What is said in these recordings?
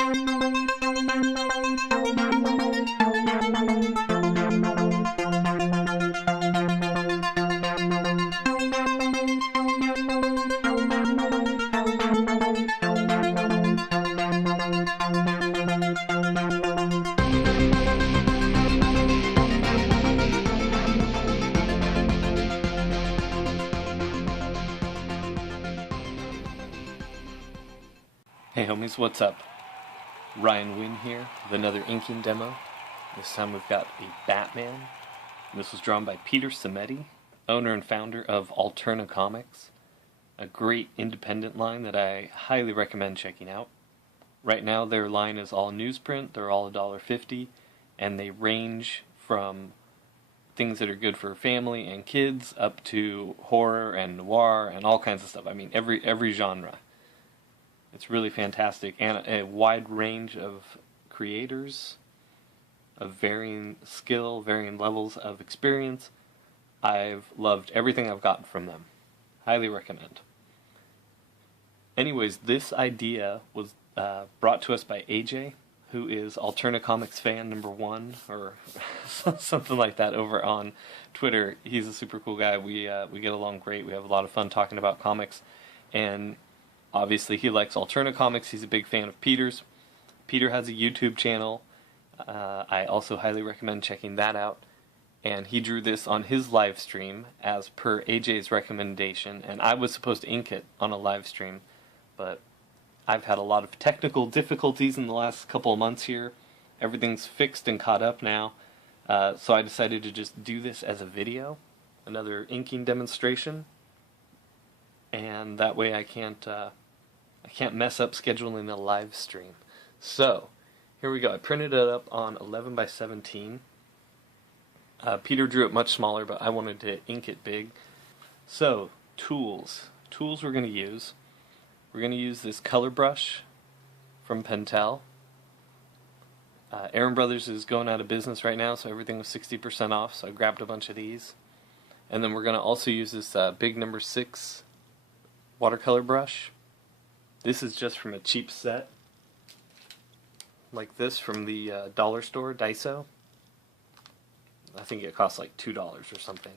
Hey homies, what's up? Ryan Winn here with another inking demo. This time we've got a Batman. This was drawn by Peter Simeti, owner and founder of Alterna Comics, a great independent line that I highly recommend checking out. Right now their line is all newsprint, they're all $1.50, and they range from things that are good for family and kids up to horror and noir and all kinds of stuff. I mean every genre. It's really fantastic, and a wide range of creators of varying skill, varying levels of experience. I've loved everything I've gotten from them. Highly recommend. Anyways, this idea was brought to us by AJ, who is Alterna Comics fan #1, or something like that, over on Twitter. He's a super cool guy. We get along great. We have a lot of fun talking about comics, and obviously he likes Alterna Comics. He's a big fan of Peter's. Peter has a YouTube channel. I also highly recommend checking that out. And he drew this on his live stream as per AJ's recommendation, and I was supposed to ink it on a live stream, but I've had a lot of technical difficulties in the last couple of months here. Everything's fixed and caught up now, so I decided to just do this as a video, another inking demonstration, and that way I can't mess up scheduling a live stream. So here we go. I printed it up on 11 by 17. Peter drew it much smaller, but I wanted to ink it big. So tools we're going to use. We're going to use this color brush from Pentel. Aaron Brothers is going out of business right now, so everything was 60% off, so I grabbed a bunch of these. And then we're going to also use this big #6 watercolor brush. This is just from a cheap set like this from the dollar store, Daiso. I think it costs like $2 or something.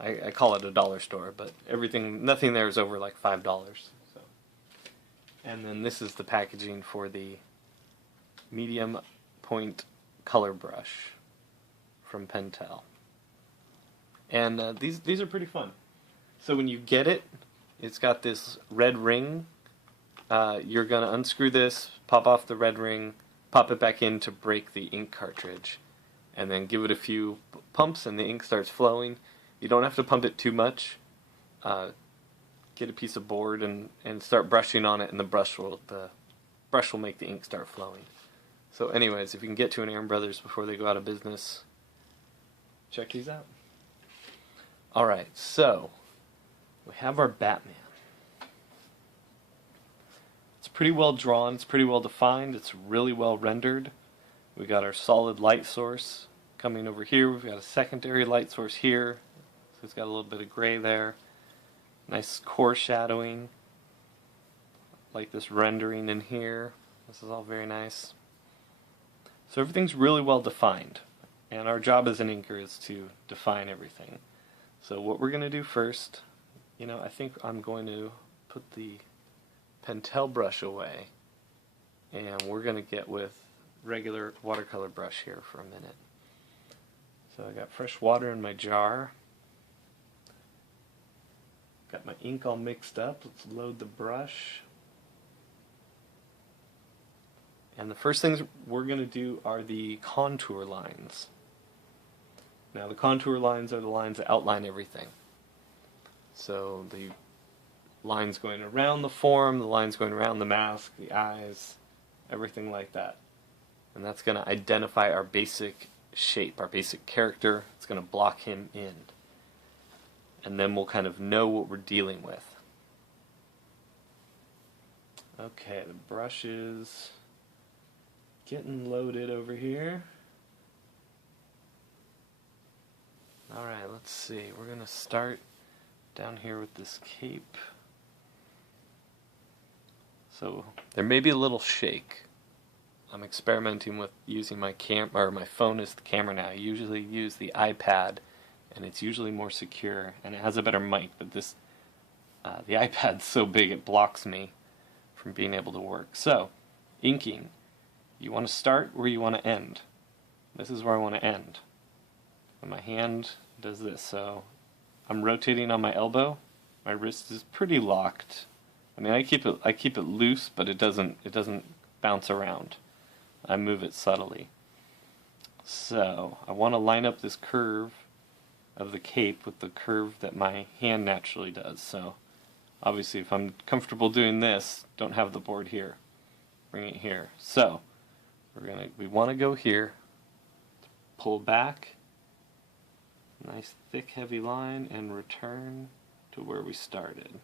I call it a dollar store, but nothing there is over like $5. So. And then this is the packaging for the medium point color brush from Pentel. And these are pretty fun. So when you get it, it's got this red ring. You're going to unscrew this, pop off the red ring, pop it back in to break the ink cartridge, and then give it a few pumps and the ink starts flowing. You don't have to pump it too much. Get a piece of board and start brushing on it, and the brush will make the ink start flowing. So anyways, if you can get to an Aaron Brothers before they go out of business, check these out. Alright, so we have our Batman. It's pretty well drawn, it's pretty well defined, it's really well rendered. We got our solid light source coming over here, we've got a secondary light source here, so it's got a little bit of gray there. Nice core shadowing, like this rendering in here. This is all very nice. So everything's really well defined, and our job as an inker is to define everything. So what we're going to do first, I think I'm going to put the Pentel brush away, and we're going to get with regular watercolor brush here for a minute. So I got fresh water in my jar. Got my ink all mixed up. Let's load the brush. And the first things we're going to do are the contour lines. Now the contour lines are the lines that outline everything. So the lines going around the form, the lines going around the mask, the eyes, everything like that. And that's going to identify our basic shape, our basic character. It's going to block him in. And then we'll kind of know what we're dealing with. Okay, the brush is getting loaded over here. Alright, let's see. We're going to start down here with this cape. So there may be a little shake. I'm experimenting with using my my phone as the camera now. I usually use the iPad, and it's usually more secure, and it has a better mic, but the iPad's so big it blocks me from being able to work. So, inking. You want to start where you want to end. This is where I want to end. And my hand does this, so I'm rotating on my elbow. My wrist is pretty locked. I mean, I keep it loose, but it doesn't bounce around. I move it subtly. So I want to line up this curve of the cape with the curve that my hand naturally does. So obviously, if I'm comfortable doing this, don't have the board here. Bring it here. So we want to go here. Pull back. Nice thick heavy line, and return to where we started.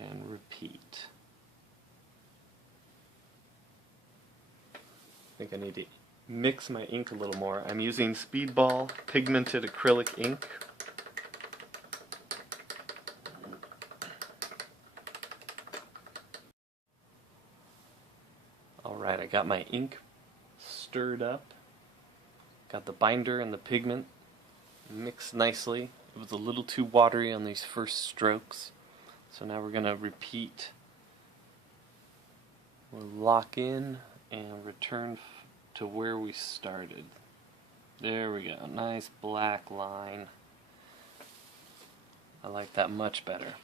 And repeat. I think I need to mix my ink a little more. I'm using Speedball pigmented acrylic ink. Alright, I got my ink stirred up. Got the binder and the pigment mixed nicely. It was a little too watery on these first strokes. So now we're going to repeat. We'll lock in and return to where we started. There we go. Nice black line. I like that much better.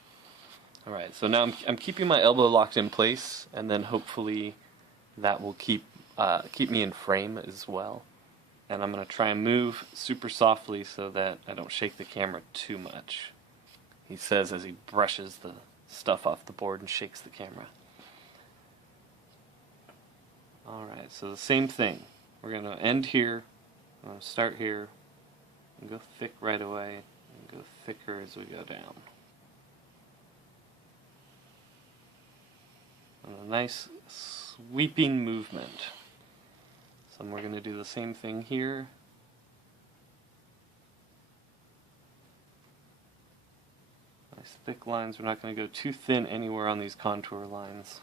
Alright, so now I'm keeping my elbow locked in place, and then hopefully that will keep me in frame as well. And I'm going to try and move super softly so that I don't shake the camera too much. He says as he brushes the stuff off the board and shakes the camera. Alright, so the same thing. We're going to end here, I'm going to start here, and go thick right away, and go thicker as we go down. And a nice sweeping movement. So we're going to do the same thing here. Nice thick lines. We're not going to go too thin anywhere on these contour lines.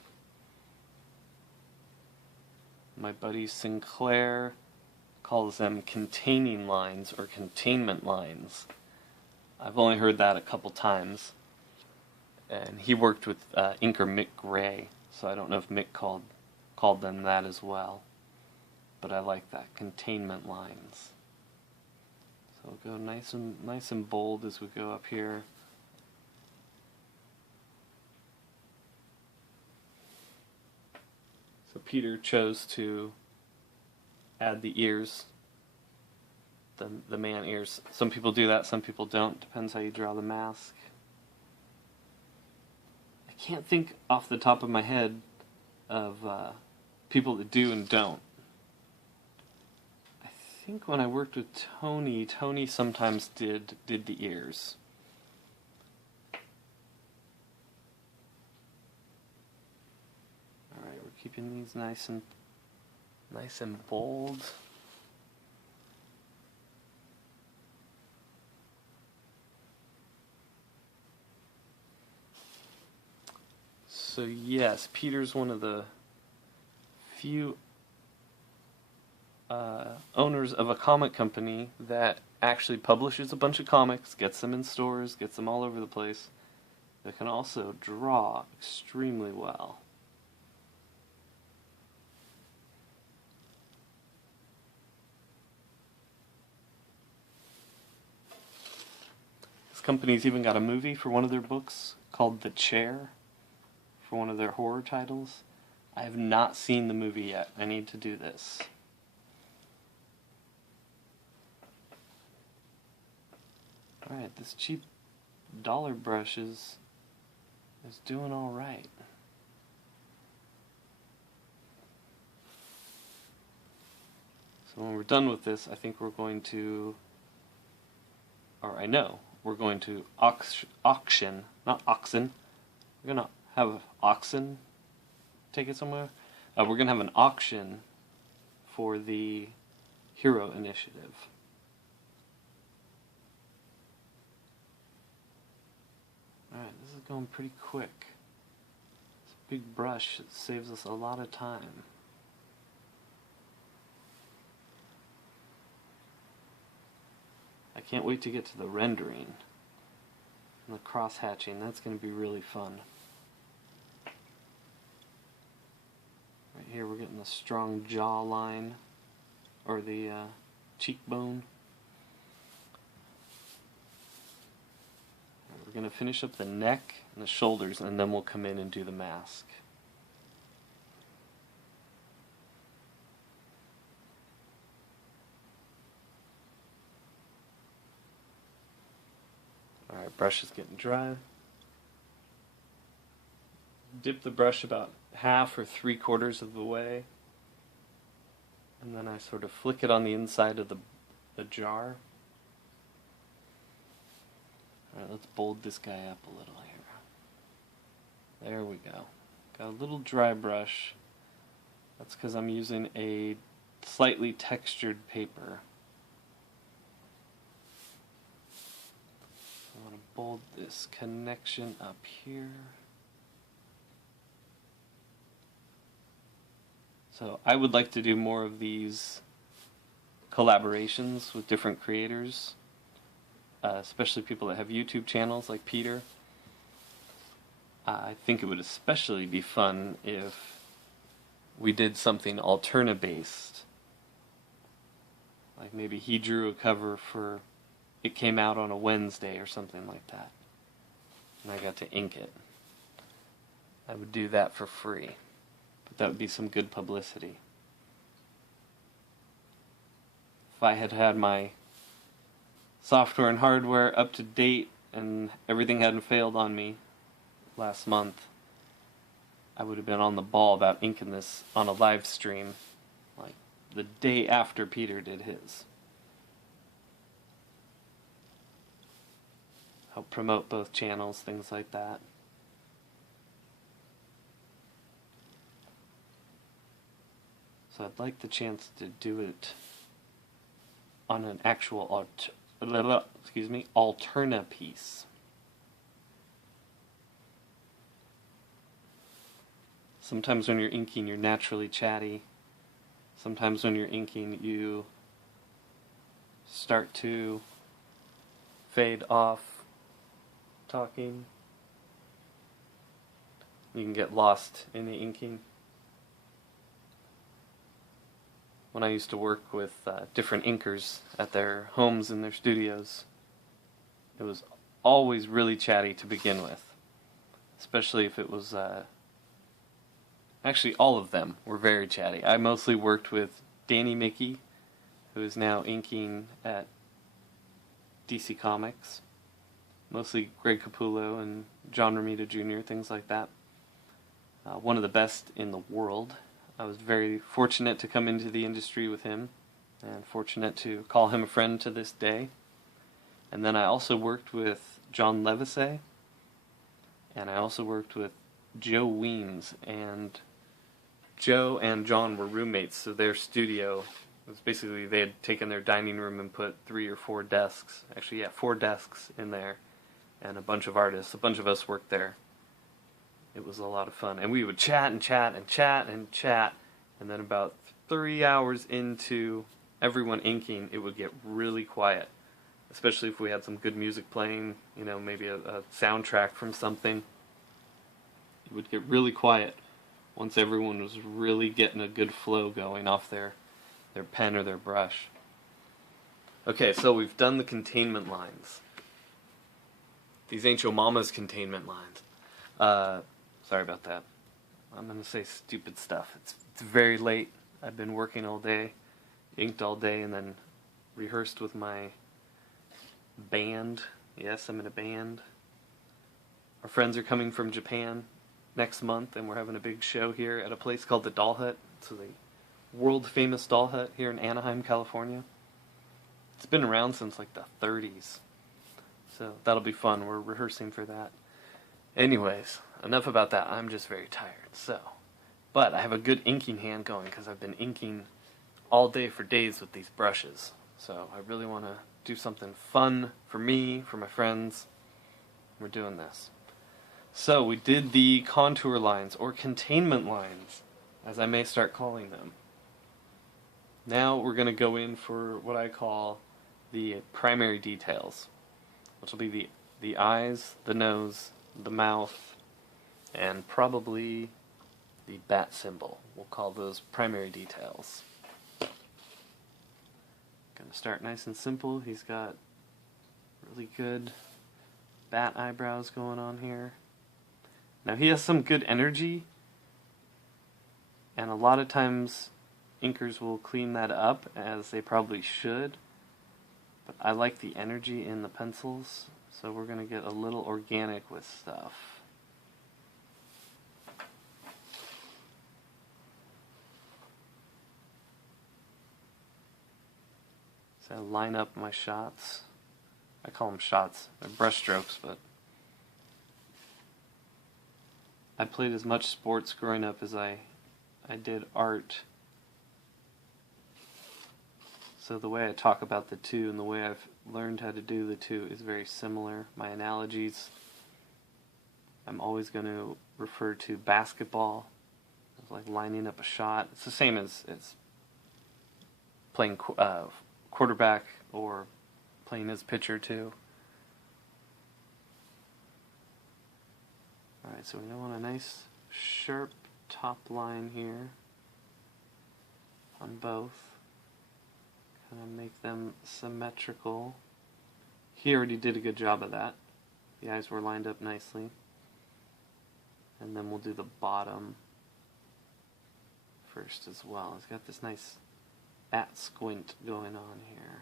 My buddy Sinclair calls them containing lines or containment lines. I've only heard that a couple times. And he worked with inker Mick Gray, so I don't know if Mick called them that as well. But I like that, containment lines. So we'll go nice and bold as we go up here. So Peter chose to add the ears, the man ears. Some people do that, some people don't. Depends how you draw the mask. I can't think off the top of my head of people that do and don't. I think when I worked with Tony sometimes did the ears. Alright, we're keeping these nice and bold. So yes, Peter's one of the few owners of a comic company that actually publishes a bunch of comics, gets them in stores, gets them all over the place, that can also draw extremely well. This company's even got a movie for one of their books called The Chair, for one of their horror titles. I have not seen the movie yet. I need to do this. Alright, this cheap dollar brush is doing alright. So when we're done with this, I think we're going to, or I know, we're going to auction, not oxen, we're going to have oxen take it somewhere. We're going to have an auction for the Hero Initiative. Alright, this is going pretty quick. It's a big brush, it saves us a lot of time. can't wait to get to the rendering and the cross-hatching. That's going to be really fun. Right here we're getting the strong jawline, or the cheekbone. We're going to finish up the neck and the shoulders, and then we'll come in and do the mask. Alright, brush is getting dry. Dip the brush about half or 3/4 of the way, and then I sort of flick it on the inside of the jar. Alright, let's bold this guy up a little here. There we go. Got a little dry brush. That's because I'm using a slightly textured paper. I want to bold this connection up here. So I would like to do more of these collaborations with different creators, especially people that have YouTube channels like Peter. I think it would especially be fun if we did something Alterna based. Like maybe he drew a cover for it came out on a Wednesday or something like that, and I got to ink it. I would do that for free. But that would be some good publicity. If I had had my software and hardware up to date and everything hadn't failed on me last month, I would have been on the ball about inking this on a live stream like the day after Peter did his. Help promote both channels, things like that. So I'd like the chance to do it on an actual Alterna piece. Sometimes when you're inking, you're naturally chatty. Sometimes when you're inking, you start to fade off talking. You can get lost in the inking. When I used to work with different inkers at their homes and their studios, it was always really chatty to begin with. Especially if it was... actually, all of them were very chatty. I mostly worked with Danny Mickey, who is now inking at DC Comics. Mostly Greg Capullo and John Romita Jr., things like that. One of the best in the world. I was very fortunate to come into the industry with him, and fortunate to call him a friend to this day. And then I also worked with John Levisay, and I also worked with Joe Weems, and Joe and John were roommates, so their studio was basically, they had taken their dining room and put 3 or 4 desks, actually, yeah, 4 desks in there, and a bunch of artists. A bunch of us worked there. It was a lot of fun. And we would chat and chat and chat and chat, and then about 3 hours into everyone inking, it would get really quiet. Especially if we had some good music playing, you know, maybe a soundtrack from something. It would get really quiet once everyone was really getting a good flow going off their pen or their brush. Okay, so we've done the containment lines. These ain't your mama's containment lines. Sorry about that. I'm going to say stupid stuff. It's very late. I've been working all day, inked all day, and then rehearsed with my band. Yes, I'm in a band. Our friends are coming from Japan next month, and we're having a big show here at a place called the Doll Hut. It's the world-famous Doll Hut here in Anaheim, California. It's been around since like the 30s. So that'll be fun. We're rehearsing for that. Anyways, enough about that. I'm just very tired. But I have a good inking hand going because I've been inking all day for days with these brushes. So I really want to do something fun for me, for my friends. We're doing this. So we did the contour lines, or containment lines, as I may start calling them. Now we're going to go in for what I call the primary details, which will be the eyes, the nose, the mouth, and probably the bat symbol. We'll call those primary details. Gonna start nice and simple. He's got really good bat eyebrows going on here. Now he has some good energy, and a lot of times inkers will clean that up, as they probably should, but I like the energy in the pencils, so we're going to get a little organic with stuff. So I line up my shots. I call them shots. They're brush strokes, but I played as much sports growing up as I did art. So the way I talk about the two and the way I've learned how to do the two is very similar. My analogies, I'm always going to refer to basketball as like lining up a shot. It's the same as playing quarterback or playing as pitcher too. Alright, so we want a nice sharp top line here on both. Kind of make them symmetrical. He already did a good job of that. The eyes were lined up nicely. And then we'll do the bottom first as well. It's got this nice bat squint going on here.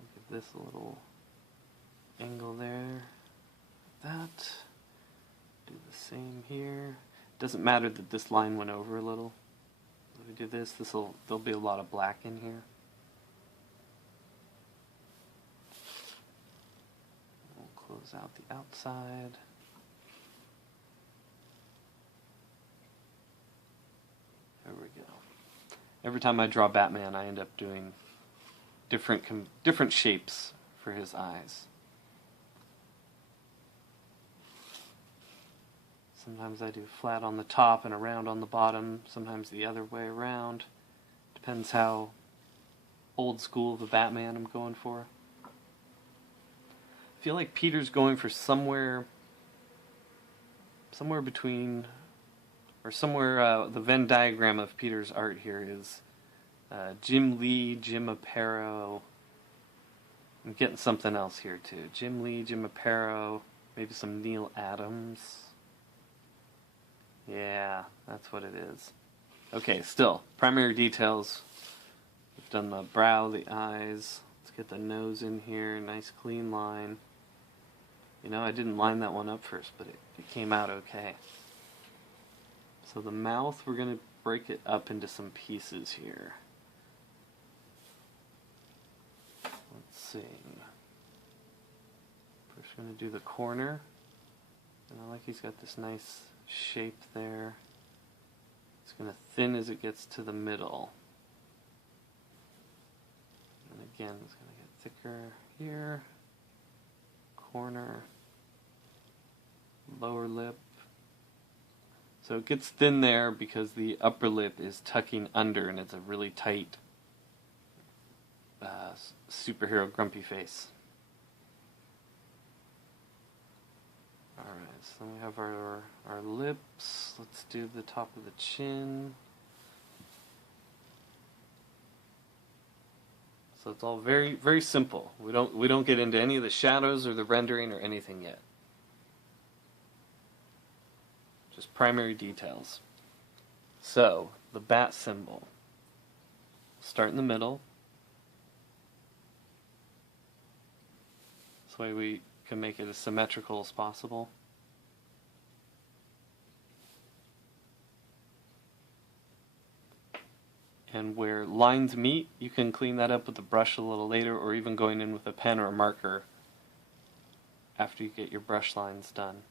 I'll give this a little angle there. That. Do the same here. Doesn't matter that this line went over a little. If we do this, there'll be a lot of black in here. We'll close out the outside. There we go. Every time I draw Batman, I end up doing different shapes for his eyes. Sometimes I do flat on the top and a round on the bottom, sometimes the other way around. Depends how old school of a Batman I'm going for. I feel like Peter's going for somewhere between, or somewhere, the Venn diagram of Peter's art here is Jim Lee, Jim Aparo. I'm getting something else here too. Jim Lee, Jim Aparo, maybe some Neil Adams. Yeah, that's what it is. Okay, still, primary details. We've done the brow, the eyes. Let's get the nose in here, nice clean line. You know, I didn't line that one up first, but it came out okay. So the mouth, we're going to break it up into some pieces here. Let's see. First we're going to do the corner. And I like he's got this nice shape there. It's going to thin as it gets to the middle. And again, it's going to get thicker here. Corner. Lower lip. So it gets thin there because the upper lip is tucking under and it's a really tight superhero grumpy face. Alright, so we have our lips. Let's do the top of the chin. So it's all very, very simple. We don't get into any of the shadows or the rendering or anything yet. Just primary details. So, the bat symbol. Start in the middle. This way we can make it as symmetrical as possible. And where lines meet, you can clean that up with a brush a little later, or even going in with a pen or a marker after you get your brush lines done.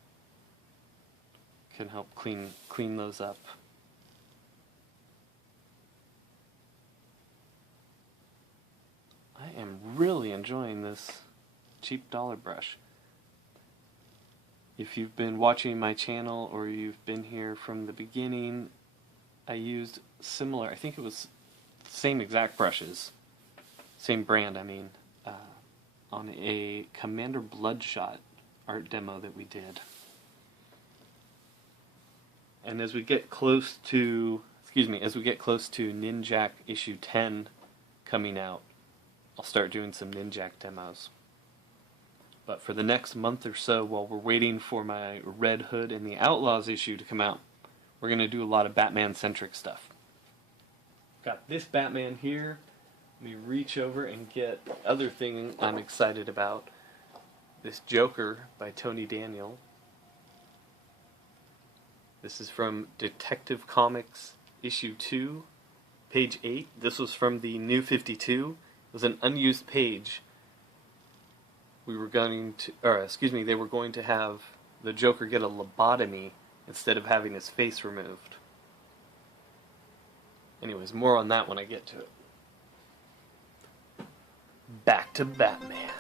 Can help clean those up. I am really enjoying this cheap dollar brush. If you've been watching my channel or you've been here from the beginning, I used similar, I think it was the same exact brushes same brand, I mean, on a Commander Bloodshot art demo that we did. And as we get close to, Ninjak issue 10 coming out, I'll start doing some Ninjak demos. But for the next month or so, while we're waiting for my Red Hood and the Outlaws issue to come out, we're going to do a lot of Batman-centric stuff. Got this Batman here. Let me reach over and get the other thing I'm excited about. This Joker by Tony Daniel. This is from Detective Comics issue 2, page 8. This was from the New 52. It was an unused page. They were going to have the Joker get a lobotomy instead of having his face removed. Anyways, more on that when I get to it. Back to Batman.